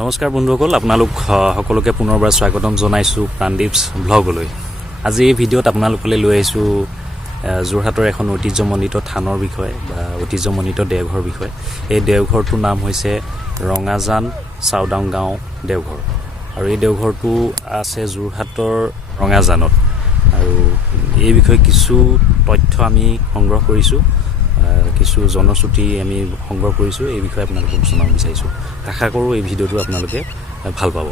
নমস্কাৰ বন্ধুসকল আপোনালোক সকলোকে পুনৰবাৰ স্বাগতম জনাইছো প্ৰান্দিপছ ব্লগলৈ আজি এই ভিডিঅ'ত আপোনালোকলৈ লৈ আহিছো যোৰহাটৰ এখন ঐতিহ্যমণ্ডিত থানৰ বিষয়ে বা ঐতিহ্যমণ্ডিত দেওঘৰ বিষয়ে এই দেওঘৰটোৰ নাম হৈছে ৰঙাজান চাওদাং গাঁও দেওঘৰ আৰু এই দেওঘৰটো আছে যোৰহাটৰ ৰঙাজানত আৰু এই বিষয়ে কিছু তথ্য আমি সংগ্ৰহ কৰিছো কিছু জনশ্ৰুতি আমি সংগ্ৰহ কৰিছো এই বিষয়ে আপোনালোকক জনাব বিচাৰিছো আশা কৰো এই ভিডিঅ'টো আপোনালোকে ভাল পাব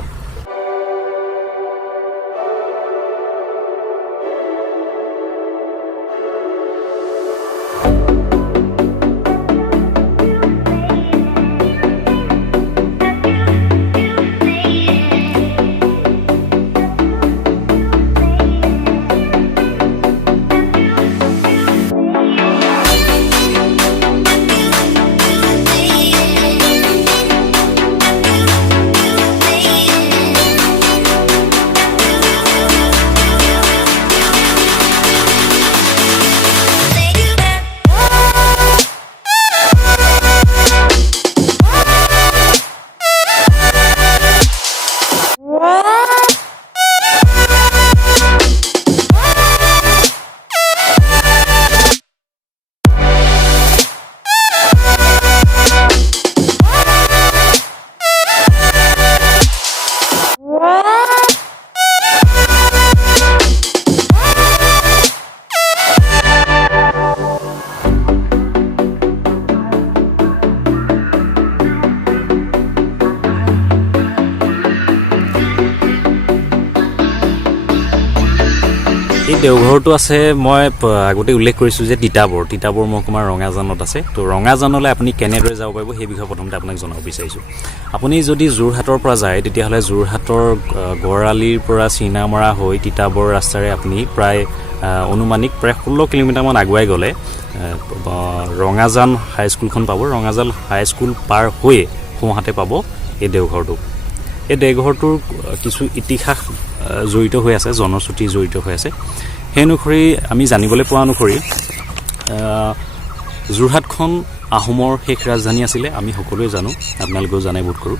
এই দেওঘৰটো আছে মই আগতে উল্লেখ কৰিছো যে তিতাবৰ মহকুমাৰ ৰঙাজানত আছে তো ৰঙাজানলৈ আপুনি কেনেদৰে যাব পাৰিব সেই বিষয়ে প্ৰথমতে আপোনাক জনাব বিচাৰিছো আপুনি যদি যোৰহাটৰ পৰা যায় তেতিয়াহ'লে যোৰহাটৰ গড়ালিৰ পৰা চিনামৰা হৈ তিতাবৰ ৰাস্তাৰে আপুনি প্ৰায় অনুমানিক প্ৰায় 16 কিলোমিটাৰ মান আগুৱাই গ'লে ৰঙাজান হাইস্কুলখন পাব ৰঙাজান হাইস্কুল পাৰ হৈ সোঁহাতে পাব এই দেওঘৰটো এই দেওঘৰটোৰ কিছু ইতিহাস জড়িত হৈ আছে জনশ্ৰুতি জড়িত হৈ আছে সেই অনুসৰি আমি জানিবলৈ পোৱা অনুসৰি যোৰহাটখন আহোমৰ শেষ ৰাজধানী আছিলে আমি সকলোৱে জানো আপোনালোকেও জানাই বোধ কৰোঁ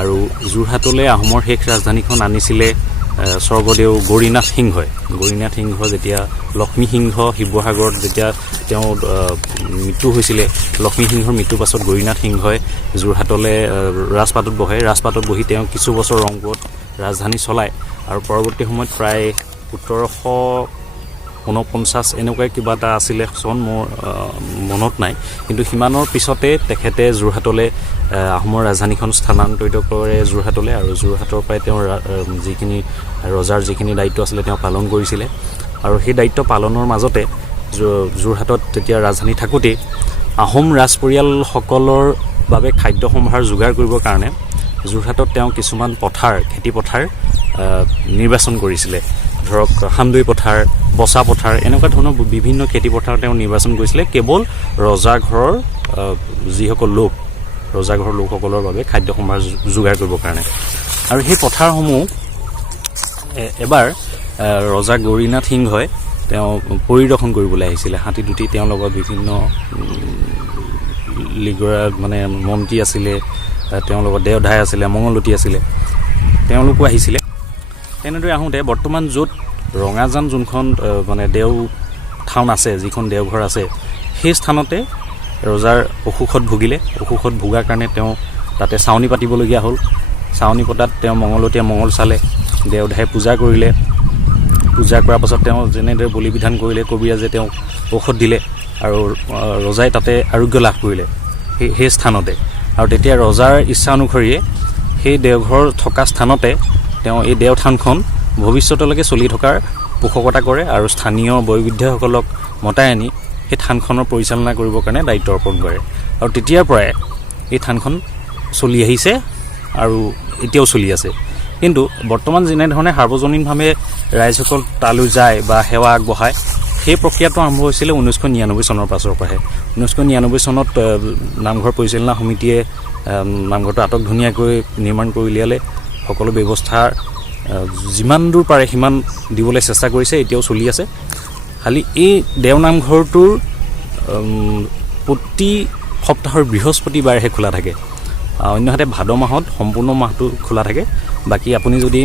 আৰু যোৰহাটলৈ আহোমৰ শেষ ৰাজধানীখন আনিছিলে স্বৰ্গদেউ গৌৰীনাথ সিংহ যেতিয়া লক্ষ্মী সিংহ শিৱসাগৰত যেতিয়া তেওঁ মৃত্যু হৈছিলে লক্ষ্মী সিংহৰ মৃত্যুৰ পাছত গৌৰীনাথ সিংহই যোৰহাটলৈ ৰাজপাটত বহি তেওঁ কিছু বছৰ ৰংপুৰত ৰাজধানী চলায় আৰু পৰৱৰ্তী সময়ত প্ৰায় 1749 এনেকুৱা কিবা এটা আছিলে চন মোৰ মনত নাই কিন্তু সিমানৰ পিছতে তেখেতে যোৰহাটলৈ আহোমৰ ৰাজধানীখন স্থানান্তৰিত কৰে যোৰহাটলৈ আৰু যোৰহাটৰ পৰাই তেওঁৰ যিখিনি ৰজাৰ যিখিনি দায়িত্ব আছিলে তেওঁ পালন কৰিছিলে আৰু সেই দায়িত্ব পালনৰ মাজতে যোৰহাটত তেতিয়া ৰাজধানী থাকোঁতে আহোম ৰাজ পৰিয়ালসকলৰ বাবে খাদ্য সম্ভাৰ যোগাৰ কৰিবৰ কাৰণে যোৰহাটত তেওঁ কিছুমান খেতি পথাৰ নিৰ্বাচন কৰিছিলে ধৰক হামদৈ পথাৰ বচা পথাৰ এনেকুৱা ধৰণৰ বিভিন্ন খেতি পথাৰ তেওঁ নিৰ্বাচন কৰিছিলে কেৱল ৰজাঘৰৰ যিসকল লোক ৰজাঘৰৰ লোকসকলৰ বাবে খাদ্য সম্ভাৰ যোগাৰ কৰিবৰ কাৰণে আৰু সেই পথাৰসমূহ এবাৰ ৰজা গৌৰীনাথ সিংহই তেওঁ পৰিদৰ্শন কৰিবলৈ আহিছিলে হাতী দুটি তেওঁৰ লগত বিভিন্ন লিগৰা মানে মন্ত্ৰী আছিলে তেওঁৰ লগত দেওধাই আছিলে মঙলতী আছিলে তেওঁলোকো আহিছিলে তেনেদৰে আহোঁতে বৰ্তমান য'ত ৰঙাজান যোনখন মানে দেও থান আছে যিখন দেওঘৰ আছে সেই স্থানতে ৰজাৰ অসুখত ভোগাৰ কাৰণে তেওঁ তাতে চাউনি পাতিবলগীয়া হ'ল চাউনি পতাত তেওঁ মঙলতীয়ে মঙল চালে দেওধাই পূজা কৰিলে পূজা কৰাৰ পাছত তেওঁ যেনেদৰে বলি বিধান কৰিলে কবিৰাজে তেওঁক ঔষধ দিলে আৰু ৰজাই তাতে আৰোগ্য লাভ কৰিলে সেই স্থানতে আৰু তেতিয়া ৰজাৰ ইচ্ছা অনুসৰিয়ে সেই দেওঘৰ থকা স্থানতে তেওঁ এই দেওথানখন ভৱিষ্যতলৈকে চলি থকাৰ পোষকতা কৰে আৰু স্থানীয় বয়োবৃদ্ধসকলক মতাই আনি সেই থানখনৰ পৰিচালনা কৰিবৰ কাৰণে দায়িত্ব অৰ্পণ কৰে আৰু তেতিয়াৰ পৰাই এই থানখন চলি আহিছে আৰু এতিয়াও চলি আছে কিন্তু বৰ্তমান যেনেধৰণে সাৰ্বজনীনভাৱে ৰাইজসকল তালৈ যায় বা সেৱা আগবঢ়ায় সেই প্ৰক্ৰিয়াটো আৰম্ভ হৈছিলে 1999 চনৰ পাছৰ পৰাহে 1999 চনত নামঘৰ পৰিচালনা সমিতিয়ে নামঘৰটো আটক ধুনীয়াকৈ নিৰ্মাণ কৰি উলিয়ালে সকলো ব্যৱস্থাৰ যিমান দূৰ পাৰে সিমান দিবলৈ চেষ্টা কৰিছে এতিয়াও চলি আছে খালি এই দেওনামঘৰটোৰ প্ৰতি সপ্তাহৰ বৃহস্পতিবাৰহে খোলা থাকে অন্যহাতে ভাদ মাহত সম্পূৰ্ণ মাহটো খোলা থাকে বাকী আপুনি যদি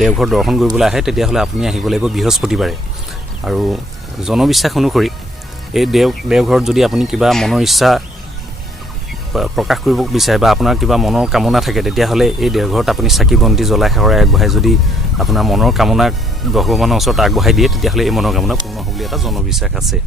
দেওঘৰ দৰ্শন কৰিবলৈ আহে তেতিয়াহ'লে আপুনি আহিব লাগিব বৃহস্পতিবাৰে আৰু জনবিশ্বাস অনুসৰি এই দেওঘৰত যদি আপুনি কিবা মনৰ ইচ্ছা প্ৰকাশ কৰিব বিচাৰে বা আপোনাৰ কিবা মনৰ কামনা থাকে তেতিয়াহ'লে এই দেওঘৰত আপুনি চাকি বন্তি জ্বলাই সেৱা আগবঢ়াই যদি আপোনাৰ মনৰ কামনা ভগৱানৰ ওচৰত আগবঢ়াই দিয়ে তেতিয়াহ'লে এই মনৰ কামনা পূৰ্ণ হ'ব বুলি এটা জনবিশ্বাস আছে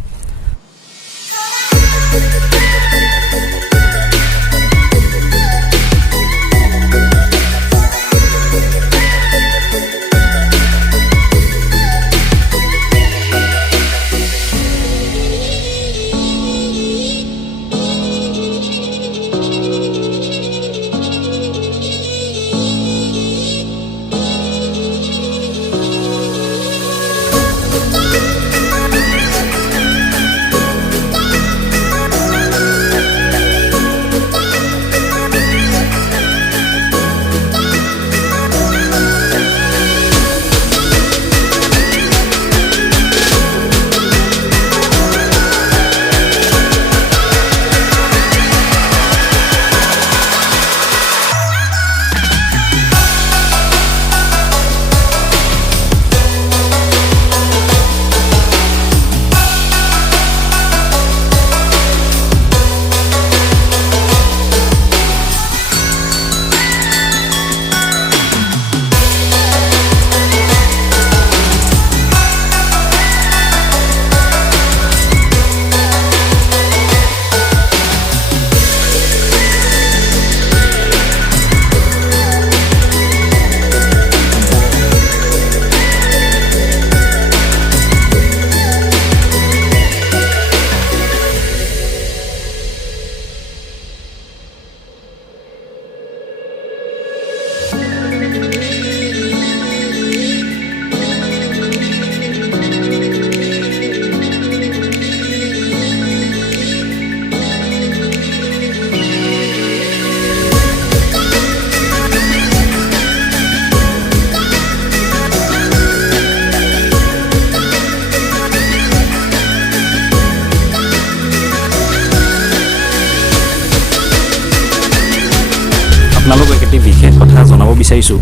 আপোনালোকক এটি বিশেষ কথা জনাব বিচাৰিছোঁ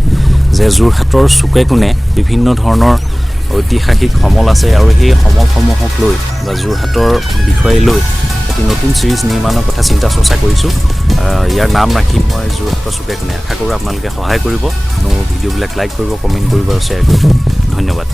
যে যোৰহাটৰ চুকে কোণে বিভিন্ন ধৰণৰ ঐতিহাসিক সমল আছে আৰু সেই সমলসমূহক লৈ বা যোৰহাটৰ বিষয়ে লৈ এটি নতুন সিৰিজ নিৰ্মাণৰ কথা চিন্তা চৰ্চা কৰিছোঁ ইয়াৰ নাম ৰাখি মই যোৰহাটৰ চুকে কোণে আশা কৰোঁ আপোনালোকে সহায় কৰিব মোৰ ভিডিঅ'বিলাক লাইক কৰিব কমেণ্ট কৰিব আৰু শ্বেয়াৰ কৰিব ধন্যবাদ